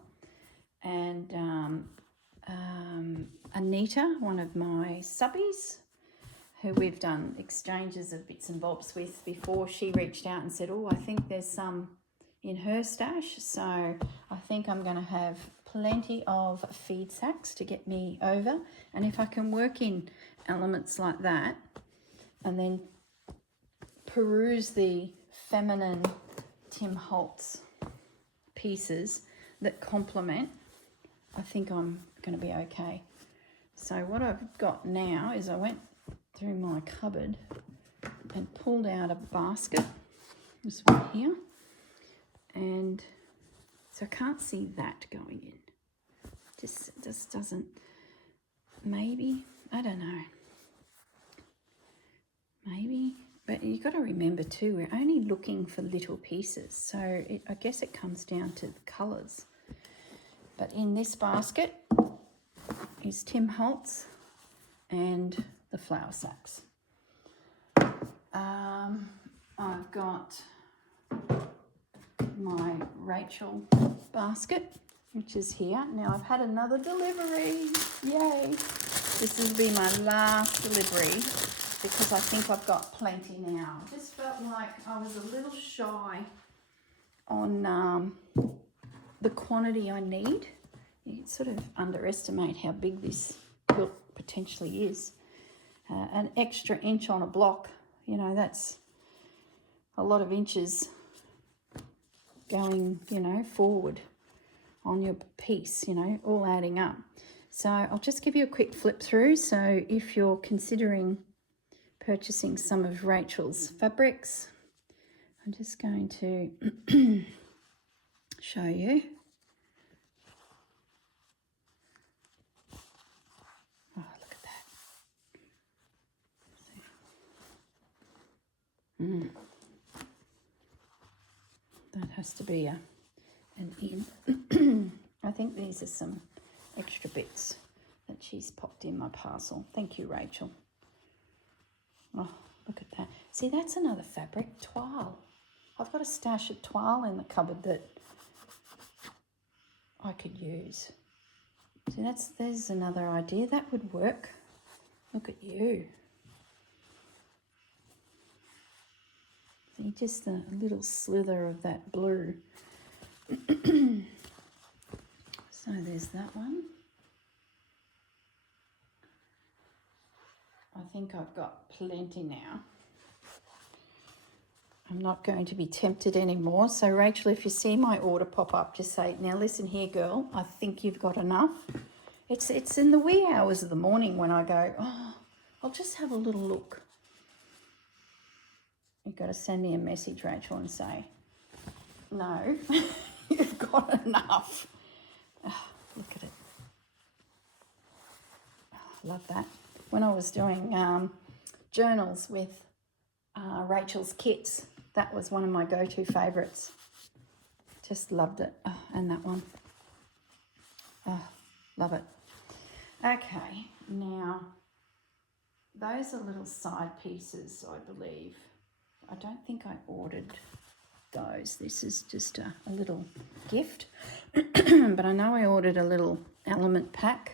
And Anita, one of my subbies, who we've done exchanges of bits and bobs with before, she reached out and said, oh, I think there's some in her stash. So I think I'm going to have plenty of feed sacks to get me over. And if I can work in elements like that and then peruse the feminine Tim Holtz pieces that complement, I think I'm going to be okay. So what I've got now is I went through my cupboard and pulled out a basket, this one here, and so I can't see that going in. Just doesn't, maybe, I don't know, maybe, but you've got to remember too, we're only looking for little pieces, so I guess it comes down to the colours. But in this basket is Tim Holtz and the flour sacks. I've got my Rachel basket, which is here. Now I've had another delivery. Yay. This will be my last delivery because I think I've got plenty now. I just felt like I was a little shy on the quantity I need. You sort of underestimate how big this quilt potentially is. An extra inch on a block, you know, that's a lot of inches going, you know, forward on your piece, you know, all adding up. So I'll just give you a quick flip through. So if you're considering purchasing some of Rachel's fabrics, I'm just going to show you. Oh, look at that. That has to be an in. I think these are some extra bits that she's popped in my parcel. Thank you, Rachel. Oh, look at that. See, that's another fabric, toile. I've got a stash of toile in the cupboard that I could use. See, there's another idea. That would work. Look at you. See, just a little slither of that blue. So there's that one. I think I've got plenty now. I'm not going to be tempted anymore. So Rachel, if you see my order pop up, just say, now listen here, girl, I think you've got enough. It's in the wee hours of the morning when I go, oh, I'll just have a little look. You've got to send me a message, Rachel, and say, no, you've got enough. Oh, look at it. Oh, love that. When I was doing journals with Rachel's kits, that was one of my go-to favourites. Just loved it. Oh, and that one. Oh, love it. Okay, now those are little side pieces, I believe. I don't think I ordered those. This is just a little gift. But I know I ordered a little element pack.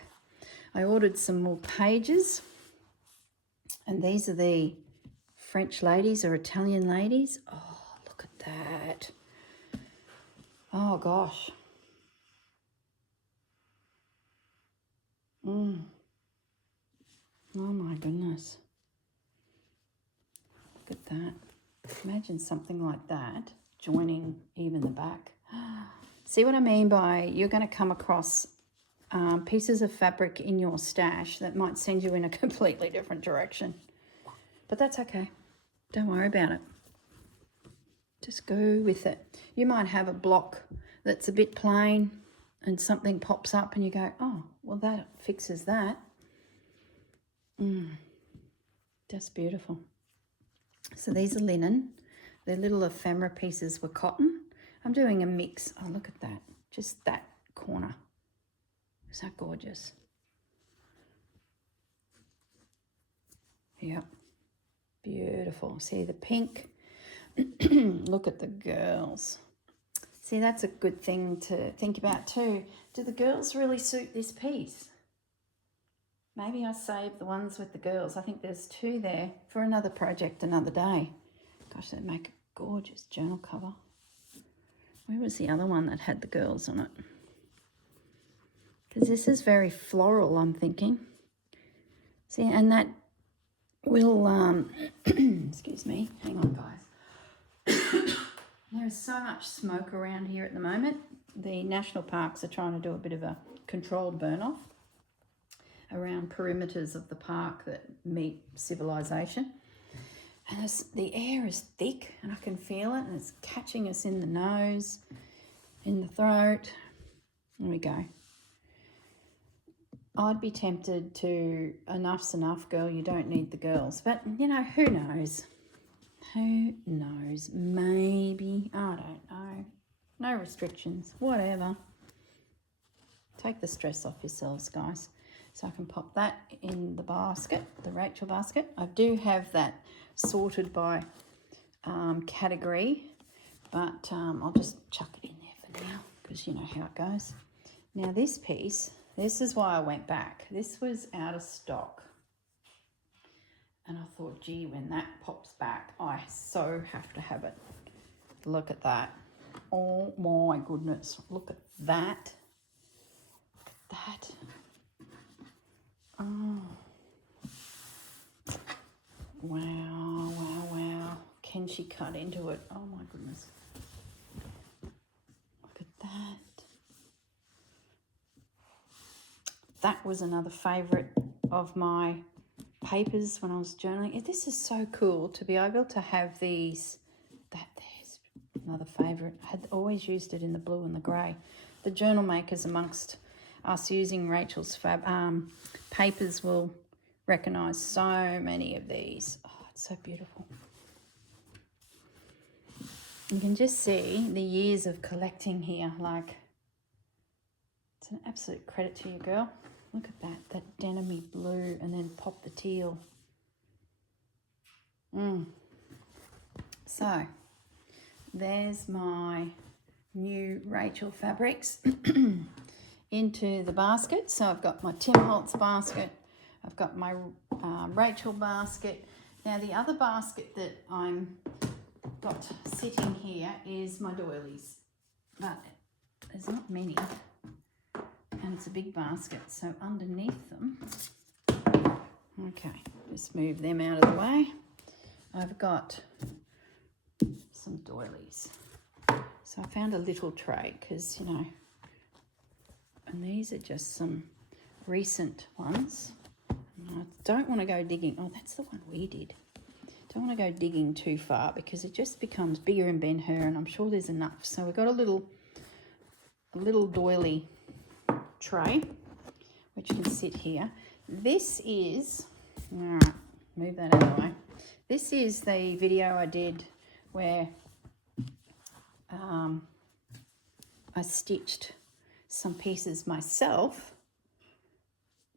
I ordered some more pages. And these are the French ladies or Italian ladies. Oh, look at that. Oh, gosh. Oh, my goodness. Look at that. Imagine something like that joining even the back. See what I mean by you're going to come across pieces of fabric in your stash that might send you in a completely different direction. But that's okay. Don't worry about it. Just go with it. You might have a block that's a bit plain and something pops up and you go, oh, well, that fixes that. Just beautiful. So these are linen. The little ephemera pieces were cotton. I'm doing a mix. Oh, look at that. Just that corner. Is that gorgeous? Yep. Beautiful. See the pink? Look at the girls. See, that's a good thing to think about too. Do the girls really suit this piece? Maybe I save the ones with the girls. I think there's 2 there for another project another day. Gosh, they make a gorgeous journal cover. Where was the other one that had the girls on it? Because this is very floral, I'm thinking. See, and that will, excuse me, hang on guys. There is so much smoke around here at the moment. The national parks are trying to do a bit of a controlled burn off around perimeters of the park that meet civilization. And the air is thick and I can feel it and it's catching us in the nose, in the throat. There we go. I'd be tempted to, enough's enough, girl, you don't need the girls. But, you know, who knows? Who knows? Maybe, I don't know. No restrictions, whatever. Take the stress off yourselves, guys. So I can pop that in the basket, the Rachel basket. I do have that sorted by category, But I'll just chuck it in there for now because you know how it goes. Now this piece, this is why I went back. This was out of stock. And I thought, gee, when that pops back, I so have to have it. Look at that. Oh my goodness. Look at that. Look at that. Oh. Wow, wow, wow. Can she cut into it? Oh my goodness. Look at that. That was another favourite of my papers when I was journaling. This is so cool to be able to have these. There's another favourite. I had always used it in the blue and the grey. The journal makers amongst us using Rachel's papers will recognise so many of these. Oh, it's so beautiful. You can just see the years of collecting here. Like, it's an absolute credit to you, girl. Look at that denim-y blue, and then pop the teal. So, there's my new Rachel fabrics into the basket. So I've got my Tim Holtz basket. I've got my Rachel basket. Now the other basket that I'm got sitting here is my doilies, but there's not many. And it's a big basket, so underneath them, okay, just move them out of the way. I've got some doilies. So I found a little tray because, you know, and these are just some recent ones. And I don't want to go digging. Oh, that's the one we did. Don't want to go digging too far because it just becomes bigger and Ben-Hur, and I'm sure there's enough. So we've got a little doily tray which can sit here. This is, all right, move that out of the way. This is the video I did where I stitched some pieces myself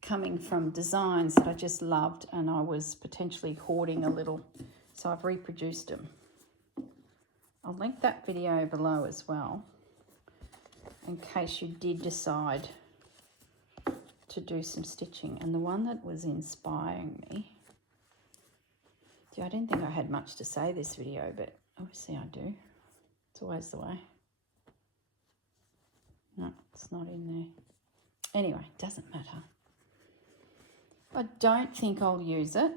coming from designs that I just loved, and I was potentially hoarding a little, so I've reproduced them. I'll link that video below as well in case you did decide to do some stitching. And the one that was inspiring me, I didn't think I had much to say this video, but obviously I do. It's always the way. No, it's not in there. Anyway, doesn't matter. I don't think I'll use it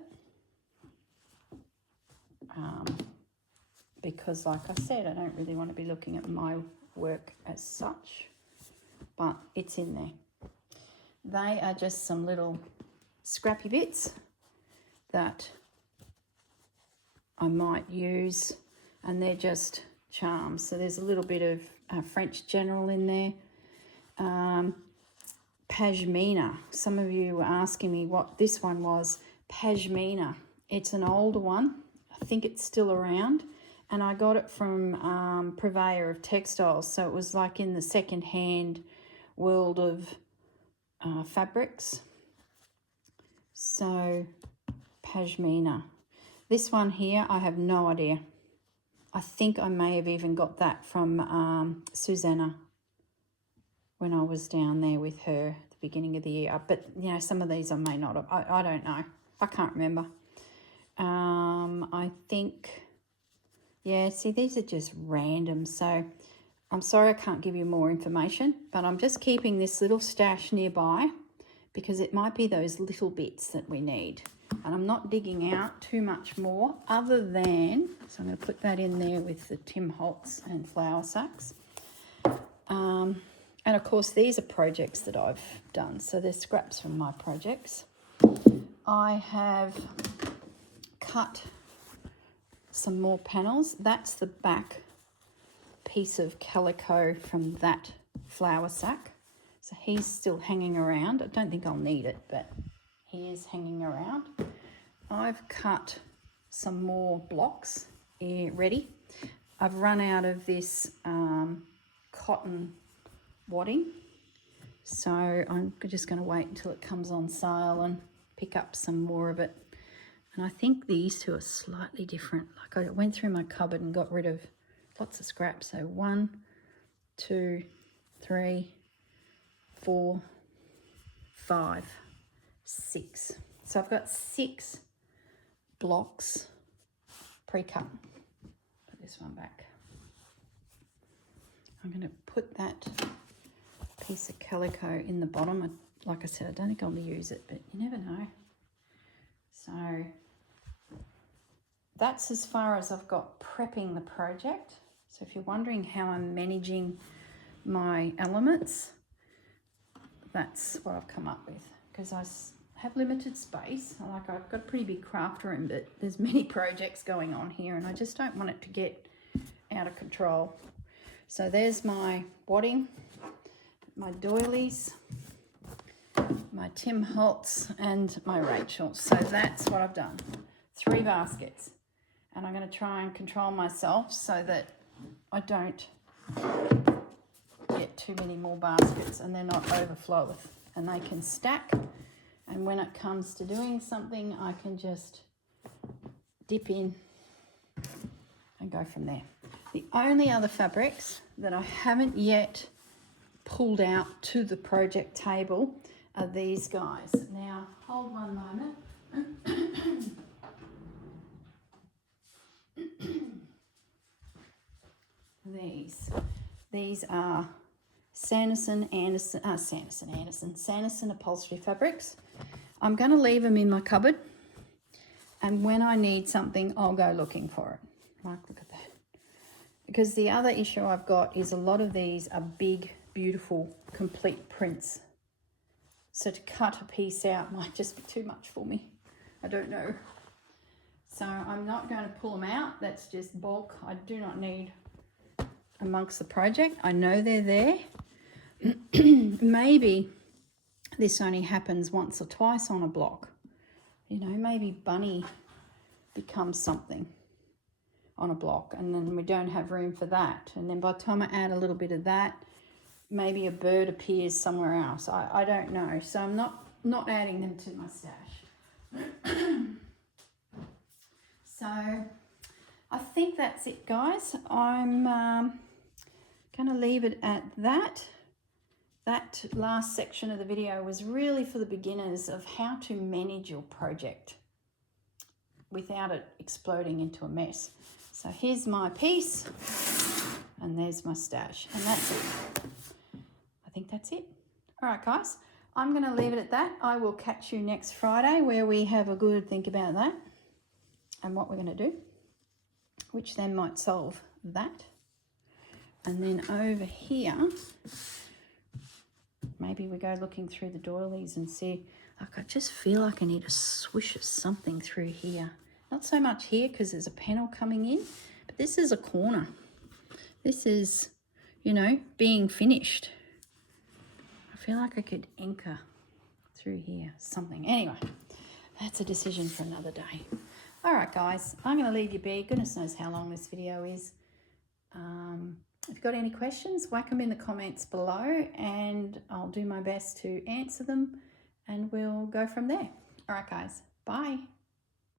because, like I said, I don't really want to be looking at my work as such, but it's in there. They are just some little scrappy bits that I might use, and they're just charms. So there's a little bit of French General in there. Pashmina. Some of you were asking me what this one was. Pashmina. It's an older one. I think it's still around. And I got it from Purveyor of Textiles. So it was like in the second-hand world of fabrics. So Pashmina. This one here, I have no idea. I think I may have even got that from Susanna when I was down there with her at the beginning of the year. But, you know, some of these I may not have. I don't know. I can't remember. I think, yeah, see, these are just random. So I'm sorry I can't give you more information, but I'm just keeping this little stash nearby because it might be those little bits that we need. And I'm not digging out too much more other than, so I'm going to put that in there with the Tim Holtz and flour sacks. And of course, these are projects that I've done. So they're scraps from my projects. I have cut some more panels. That's the back piece of calico from that flour sack. So he's still hanging around. I don't think I'll need it, but he is hanging around. I've cut some more blocks ready. I've run out of this cotton wadding, so I'm just going to wait until it comes on sale and pick up some more of it. And I think these two are slightly different. Like I went through my cupboard and got rid of lots of scrap. So 1, 2, 3, 4, 5, 6. So I've got 6 blocks pre-cut. Put this one back. I'm going to put that piece of calico in the bottom. Like I said, I don't think I'll use it, but you never know. So that's as far as I've got prepping the project. So if you're wondering how I'm managing my elements, that's what I've come up with, because I have limited space. Like, I've got a pretty big craft room, but there's many projects going on here and I just don't want it to get out of control. So there's my wadding, my doilies, my Tim Holtz and my Rachel. So that's what I've done. 3 baskets. And I'm going to try and control myself so that I don't get too many more baskets and they're not overfloweth, and they can stack, and when it comes to doing something I can just dip in and go from there. The only other fabrics that I haven't yet pulled out to the project table are these guys. Now hold one moment. These are Sanderson upholstery fabrics. I'm going to leave them in my cupboard, and when I need something I'll go looking for it. Like, look at that. Because the other issue I've got is a lot of these are big, beautiful, complete prints. So to cut a piece out might just be too much for me. I don't know. So I'm not going to pull them out. That's just bulk. I do not need amongst the project. I know they're there. Maybe this only happens once or twice on a block. You know, maybe bunny becomes something on a block and then we don't have room for that. And then by the time I add a little bit of that, maybe a bird appears somewhere else. I don't know. So I'm not adding them to my stash. So I think that's it, guys. I'm going to leave it at that. That last section of the video was really for the beginners of how to manage your project without it exploding into a mess. So here's my piece and there's my stash, and that's it. I think that's it. All right, guys, I'm going to leave it at that. I will catch you next Friday where we have a good think about that and what we're going to do, which then might solve that. And then over here, maybe we go looking through the doilies and see, like, I just feel like I need a swish of something through here. Not so much here because there's a panel coming in, but this is a corner. This is, you know, being finished. I feel like I could anchor through here, something. Anyway, that's a decision for another day. All right, guys, I'm going to leave you be. Goodness knows how long this video is. If you've got any questions, whack them in the comments below and I'll do my best to answer them and we'll go from there. All right, guys, bye.